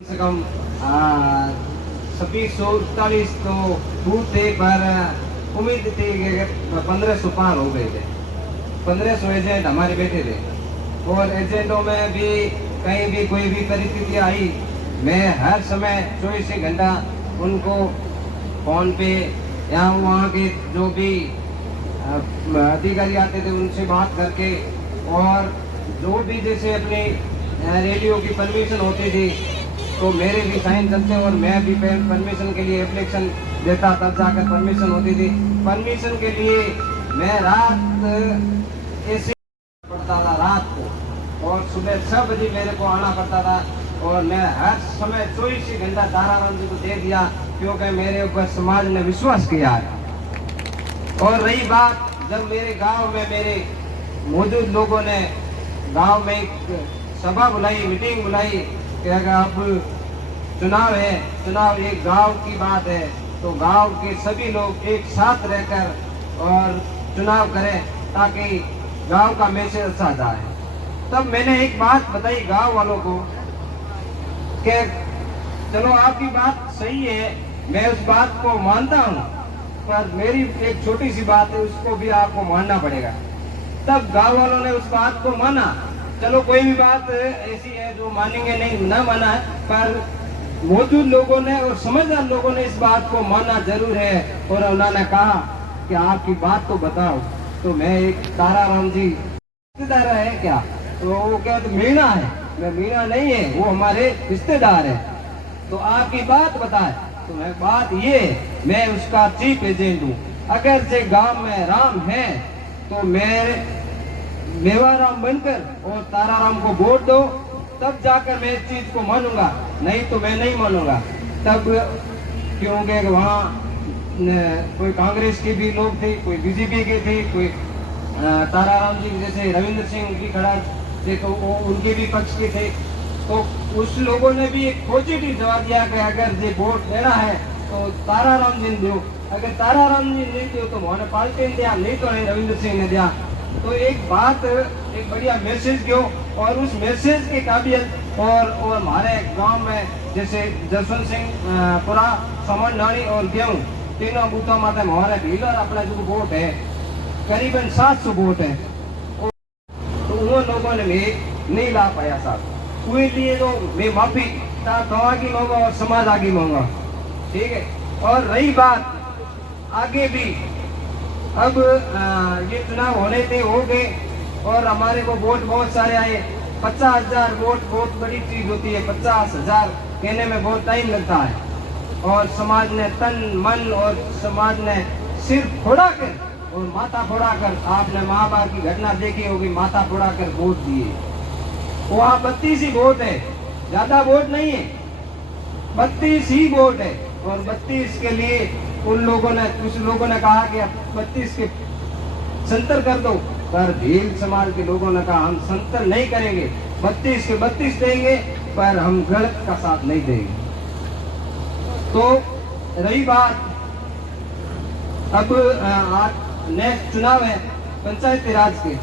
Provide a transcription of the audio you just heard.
कम से कम 2648 तो बूथ थे, पर उम्मीद थी कि 1500 पार हो गए थे। 1500 एजेंट हमारे बैठे थे और एजेंटों में भी कहीं भी कोई भी परिस्थिति आई, मैं हर समय 24 घंटा उनको फोन पे या वहाँ के जो भी अधिकारी आते थे उनसे बात करके, और जो भी जैसे अपनी रैलियों की परमिशन होती थी तो मेरे भी साइन चलते और मैं भी परमिशन के लिए एप्लीकेशन देता, तब जाकर परमिशन होती थी। परमिशन के लिए मैं रात ऐसे पड़ता था रात को, और सुबह 6 बजे मेरे को आना पड़ता था, और मैं हर समय 24 घंटा ताराराम जी को दे दिया, क्योंकि मेरे ऊपर समाज ने विश्वास किया है। और रही बात, जब मेरे गांव में मेरे मौजूद लोगों ने गांव में एक सभा बुलाई, मीटिंग बुलाई कि अगर अब चुनाव है, चुनाव एक गांव की बात है, तो गांव के सभी लोग एक साथ रहकर और चुनाव करें ताकि गांव का मैसेज अच्छा जाए। तब मैंने एक बात बताई गांव वालों को कि चलो आपकी बात सही है, मैं उस बात को मानता हूँ, पर मेरी एक छोटी सी बात है, उसको भी आपको मानना पड़ेगा। तब गांव वालों ने उस बात को माना। चलो कोई भी बात ऐसी है जो मानेंगे नहीं, ना माना है, पर मौजूद लोगों ने और समझदार लोगों ने इस बात को माना जरूर है। और उन्होंने कहा कि आपकी बात तो बताओ। तो मैं एक ताराराम जी रिश्तेदार है क्या? तो वो कहते मीणा है। मैं मीणा नहीं है, वो हमारे रिश्तेदार है, तो आपकी बात बताए। तो मैं बात ये, मैं उसका चीफ एजेंट हूँ। अगर से गांव में राम है तो मैं मेवाराम बनकर और ताराराम को वोट दो, तब जाकर मैं इस चीज को मानूंगा, नहीं तो मैं नहीं मानूंगा। तब क्योंकि वहाँ कोई कांग्रेस के भी लोग थे, कोई बीजेपी के थे, कोई ताराराम जी जैसे रविंद्र सिंह की खड़ा थे, तो वो उनके भी पक्ष के थे। तो उस लोगों ने भी एक पॉजिटिव जवाब दिया कि अगर ये वोट देना है तो ताराराम जी दो। अगर ताराराम जी नहीं दो तो मोहन पाल्टे ने दिया, नहीं तो नहीं रविंद्र सिंह ने दिया। तो एक बात, एक बढ़िया मैसेज दो, और उस मैसेज के काबिल और हमारे गांव में जैसे जसवंत सिंह पुरा, समन नानी और गेहूं तीनों बूथों में हमारे भीलर अपना जो वोट है करीबन 700 वोट है, तो उन लोगों ने भी नहीं ला पाया साहब। उसके लिए तो मैं माफी की मांगा और समाज आगे मांगा, ठीक है। और रही बात आगे भी, अब ये चुनाव होने थे, हो गए, और हमारे को वोट बहुत सारे आए। 50,000 वोट बहुत बड़ी चीज होती है। 50,000 कहने में बहुत टाइम लगता है, और समाज ने तन मन और समाज ने सिर फोड़ा कर और माथा फोड़ा कर, आपने महाभारत की घटना देखी होगी, माथा फोड़ा कर वोट दिए। वहाँ 32 ही वोट है, ज्यादा वोट नहीं है, 32 ही वोट है। और 32 के लिए उन लोगों ने, कुछ लोगों ने कहा कि 32 के 70 कर दो, पर भील समाज के लोगों ने कहा हम 70 नहीं करेंगे, 32 के 32 देंगे, पर हम गलत का साथ नहीं देंगे। तो रही बात, अब नेक्स्ट चुनाव है पंचायती राज के,